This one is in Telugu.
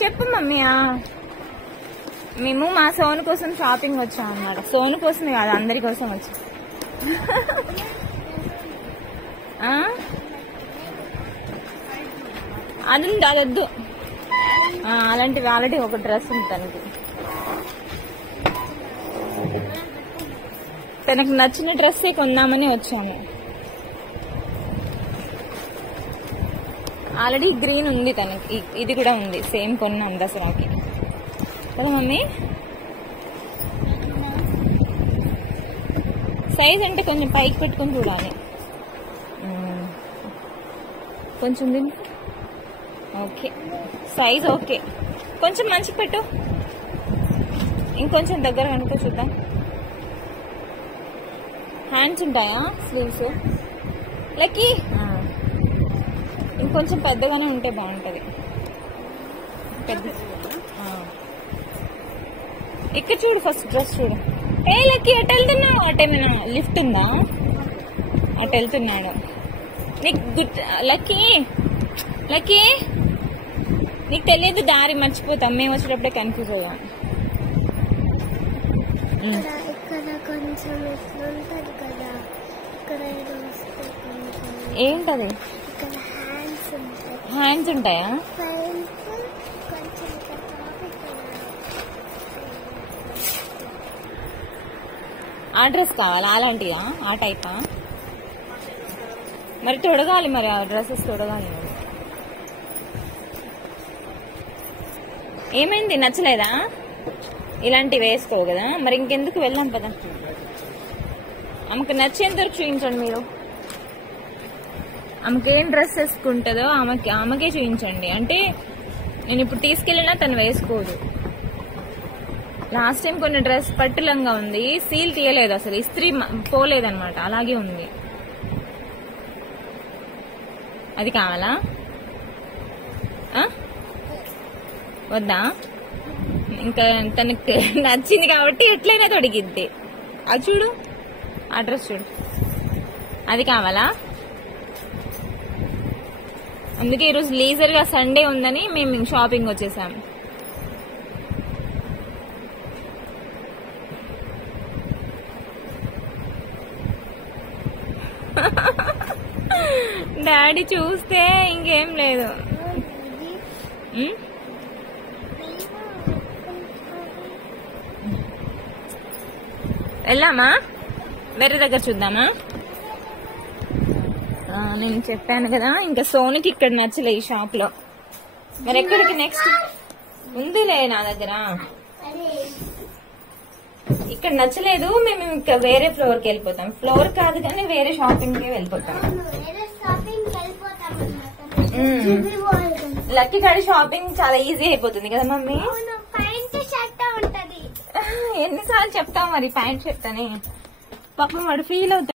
చెప్పు మమ్మీ. మేము మా సోను కోసం షాపింగ్ వచ్చాం అన్నమాట. సోను కోసమే కాదు, అందరి కోసం వచ్చాం. అది అదొద్దు. అలాంటివి ఆల్రెడీ ఒక డ్రెస్ ఉంది తనకి. తనకు నచ్చిన డ్రెస్సే కొందామని వచ్చాము. ఆల్రెడీ గ్రీన్ ఉంది తనకి, ఇది కూడా ఉంది. సేమ్ కొన్నాం దసరాకి కదా మమ్మీ. సైజ్ అంటే కొంచెం పైకి పెట్టుకొని చూడాలి. కొంచెం దీన్ని ఓకే, సైజ్ ఓకే. కొంచెం మంచి పెట్టు, ఇంకొంచెం దగ్గర కనుక చూద్దాం. హ్యాండ్స్ ఉంటాయా స్లీవ్స్? లక్కీ ఇంకొంచెం పెద్దగానే ఉంటే బాగుంటది. పెద్ద ఇక్కడ చూడు, ఫస్ట్ డ్రెస్ చూడు. ఏ లక్కీ అటు వెళ్తున్నావు? అటేమైనా లిఫ్ట్ ఉందా? అటు వెళ్తున్నాడు. నీకు లక్కీ లక్కీ నీకు తెలియదు దారి, మర్చిపోతాం. మేము వచ్చేటప్పుడే కన్ఫ్యూజ్ అయ్యాం. ఏంటది? హ్యాండ్స్ ఉంటాయా? ఆ డ్రెస్ కావాలా? అలాంటివా? ఆ టైపా? మరి తొడగాలి, మరి ఆ డ్రెస్సెస్ తొడగాలి. ఏమైంది, నచ్చలేదా? ఇలాంటివి వేసుకోవు కదా, మరి ఇంకెందుకు వెళ్ళాం కదా. ఆమెకు నచ్చేంత వరకు చూపించండి మీరు. ఆమెకి ఏం డ్రెస్ వేసుకుంటుందో ఆమెకే చూపించండి. అంటే నేను ఇప్పుడు తీసుకెళ్ళినా తను వేసుకోదు. లాస్ట్ టైం కొన్ని డ్రెస్ పట్టులంగా ఉంది, సీల్ తీయలేదు అసలు, ఇస్త్రీ పోలేదన్నమాట, అలాగే ఉంది. అది కావాలా? వద్దా? ఇంకా తనకు నచ్చింది కాబట్టి ఎట్లయినా తొడిగిద్ది. అది చూడు, ఆ డ్రెస్ చూడు, అది కావాలా? అందుకే ఈరోజు లీజర్ గా సండే ఉందని మేము షాపింగ్ వచ్చేసాం. డాడీ చూస్తే ఇంకేం లేదు. వెళ్ళామా? వేరే దగ్గర చూద్దామా? నేను చెప్పాను కదా, ఇంకా సోనుకి ఇక్కడ నచ్చలే ఈ షాప్ లో. మరి ఎక్కడికి నెక్స్ట్? ఉందిలే నా దగ్గర. ఇక్కడ నచ్చలేదు, మేము ఇంకా వేరే ఫ్లోర్ కి వెళ్ళిపోతాం. ఫ్లోర్ కాదు కానీ వేరే షాపింగ్ కి వెళ్ళిపోతాం. లక్కీ గాడి షాపింగ్ చాలా ఈజీ అయిపోతుంది కదా మమ్మీ. ఎన్నిసార్లు చెప్తాం మరి ప్యాంట్ షర్ట్ అని, పాపం వాడు ఫీల్ అవుతాడు.